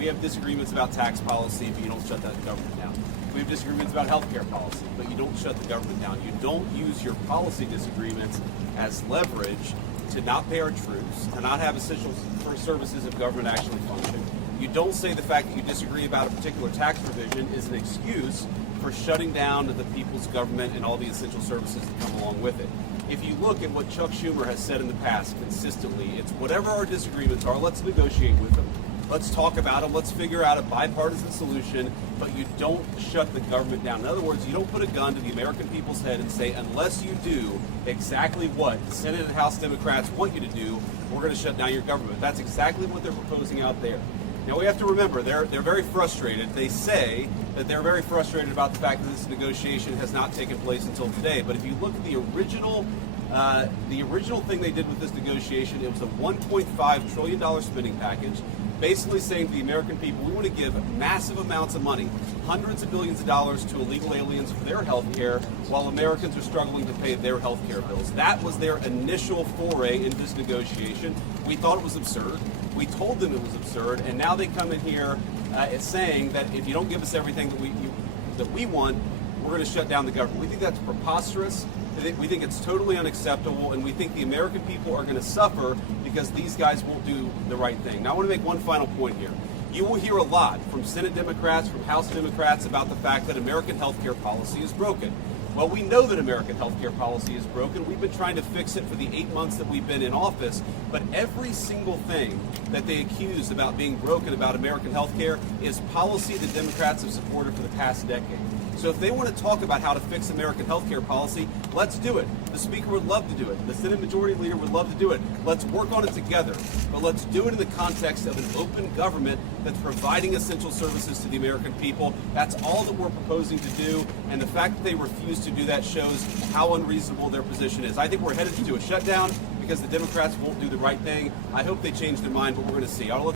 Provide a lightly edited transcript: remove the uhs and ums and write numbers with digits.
We have disagreements about tax policy, but you don't shut that government down. We have disagreements about healthcare policy, but you don't shut the government down. You don't use your policy disagreements as leverage to not pay our troops, to not have essential services of government actually function. You don't say the fact that you disagree about a particular tax provision is an excuse for shutting down the people's government and all the essential services that come along with it. If you look at what Chuck Schumer has said in the past consistently, it's whatever our disagreements are, let's negotiate with them. Let's talk about them. Let's figure out a bipartisan solution, but you don't shut the government down. In other words, you don't put a gun to the American people's head and say, unless you do exactly what the Senate and House Democrats want you to do, we're going to shut down your government. That's exactly what they're proposing out there. Now, we have to remember, they're very frustrated. They say that they're very frustrated about the fact that this negotiation has not taken place until today. But if you look at the original thing they did with this negotiation, it was a $1.5 trillion spending package, basically saying to the American people, we want to give massive amounts of money, hundreds of billions of dollars to illegal aliens for their health care, while Americans are struggling to pay their health care bills. That was their initial foray into this negotiation. We thought it was absurd. We told them it was absurd, and now they come in here saying that if you don't give us everything that we want, we're going to shut down the government. We think that's preposterous. We think it's totally unacceptable, and we think the American people are going to suffer because these guys won't do the right thing. Now, I want to make one final point here. You will hear a lot from Senate Democrats, from House Democrats about the fact that American health care policy is broken. Well, we know that American health care policy is broken. We've been trying to fix it for the 8 months that we've been in office, but every single thing that they accuse about being broken about American health care is policy that Democrats have supported for the past decade. So if they want to talk about how to fix American health care policy, let's do it. The Speaker would love to do it. The Senate Majority Leader would love to do it. Let's work on it together. But let's do it in the context of an open government that's providing essential services to the American people. That's all that we're proposing to do. And the fact that they refuse to do that shows how unreasonable their position is. I think we're headed to a shutdown because the Democrats won't do the right thing. I hope they change their mind, but we're going to see.